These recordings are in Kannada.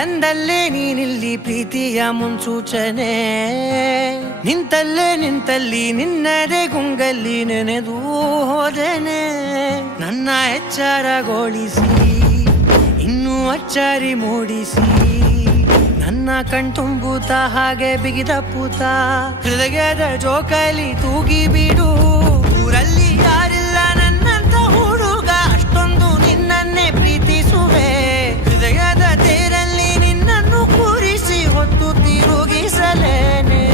ತಂದಲ್ಲೇ ನೀನಿಲ್ಲಿ ಪ್ರೀತಿಯ ಮುನ್ಸೂಚನೆ, ನಿಂತಲ್ಲಿ ನಿನ್ನದೇ ಗುಂಗಲ್ಲಿ ನೆನೆದು ಹೋದೆನೆ. ನನ್ನ ಎಚ್ಚರಗೊಳಿಸಿ ಇನ್ನೂ ಅಚ್ಚರಿ ಮೂಡಿಸಿ, ನನ್ನ ಕಣ್ತುಂಬುತ್ತ ಹಾಗೆ ಬಿಗಿದ ಪೂತ ಹೃದಯದ ಜೋಕಾಲಿ ತೂಗಿ ಬಿಡು. ಊರಲ್ಲಿ ಯಾರಿಲ್ಲ ನನ್ನಂತ ಹುಡುಗ, ಅಷ್ಟೊಂದು ನಿನ್ನನ್ನೇ ಪ್ರೀತಿಸುವೆ. ಹೃದಯದ ತೇರಲ್ಲಿ ನಿನ್ನನ್ನು ಕೂರಿಸಿ ಹೊತ್ತು ತಿರುಗಿಸಲೇನೆ.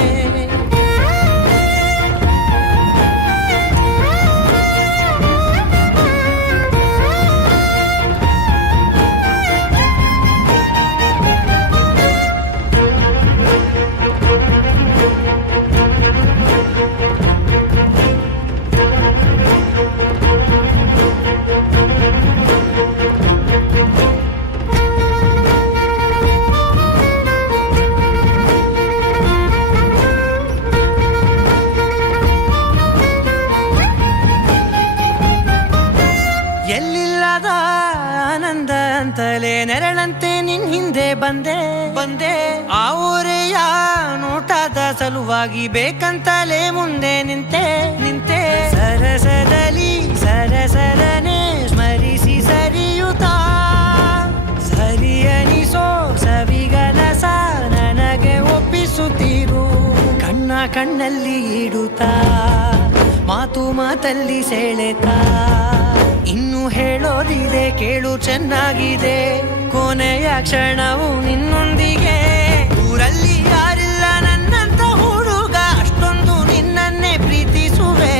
ಎಲ್ಲಿಲ್ಲದ ಆನಂದ ಅಂತಲೇ ನೆರಳಂತೆ ನಿನ್ ಹಿಂದೆ ಬಂದೆ. ಆ ಊರೆಯ ನೋಟದ ಸಲುವಾಗಿ ಬೇಕಂತಲೇ ಮುಂದೆ ನಿಂತೆ. ಸರಸರನೆ ಸ್ಮರಿಸಿ ಸರಿಯುತ್ತಾ, ಸರಿಯನಿಸೋ ಸವಿಗನಸ ನನಗೆ ಒಪ್ಪಿಸುತ್ತೀರು. ಕಣ್ಣಲ್ಲಿ ಇಡುತ್ತಾ, ಮಾತಲ್ಲಿ ಸೆಳೆತಾ, ಇನ್ನು ಹೇಳೋದಿದೆ ಕೇಳು ಚೆನ್ನಾಗಿದೆ. ಕೊನೆಯ ಕ್ಷಣವು ನಿನ್ನೊಂದಿಗೆ. ಊರಲ್ಲಿ ಯಾರಿಲ್ಲ ನನ್ನಂತ ಹುಡುಗ, ಅಷ್ಟೊಂದು ನಿನ್ನನ್ನೇ ಪ್ರೀತಿಸುವೆ.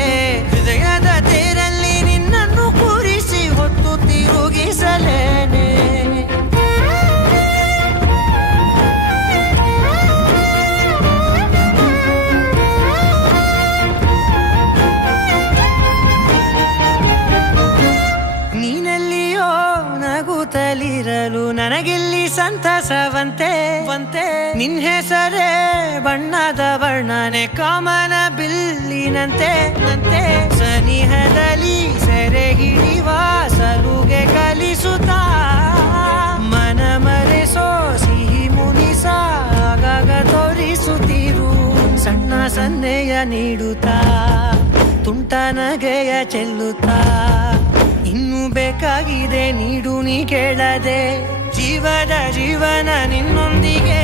ಹೃದಯದ ತೇರಲ್ಲಿ ನಿನ್ನನ್ನು ಕೂರಿಸಿ ಹೊತ್ತು ತಿರುಗಿಸಲೇನೆ. ನೀನೆಲ್ಲಿಯೋ ನಗುತ್ತಲಿರಲು ನನಗಿಲ್ಲಿ ಸಂತಸವಂತೆ. ನಿನ್ ಹೆಸರೇ ಬಣ್ಣದ ವರ್ಣನೆ ಕಾಮನ ಬಿಲ್ಲಿನಂತೆ. ಸನಿಹದಲ್ಲಿ ಸೆರೆ ಹಿಡಿಯುವ ಸಲುಗೆ ಕಲಿಸುತ್ತಾ, ಮನ ಮರೆಸೋ ಸಿಹಿ ಮುನಿಸ ಆಗಾಗ ತೋರಿಸುತ್ತೀರು. ಸಣ್ಣ ಸನ್ನೆಯ ನೀಡುತ್ತಾ, ತುಂಟ ನಗೆಯ ಚೆಲ್ಲುತ್ತಾ, ಇನ್ನು ಬೇಕಾಗಿದೆ ನೀಡು ನೀ ಕೇಳದೆ. ಜೀವನ ನಿನ್ನೊಂದಿಗೆ.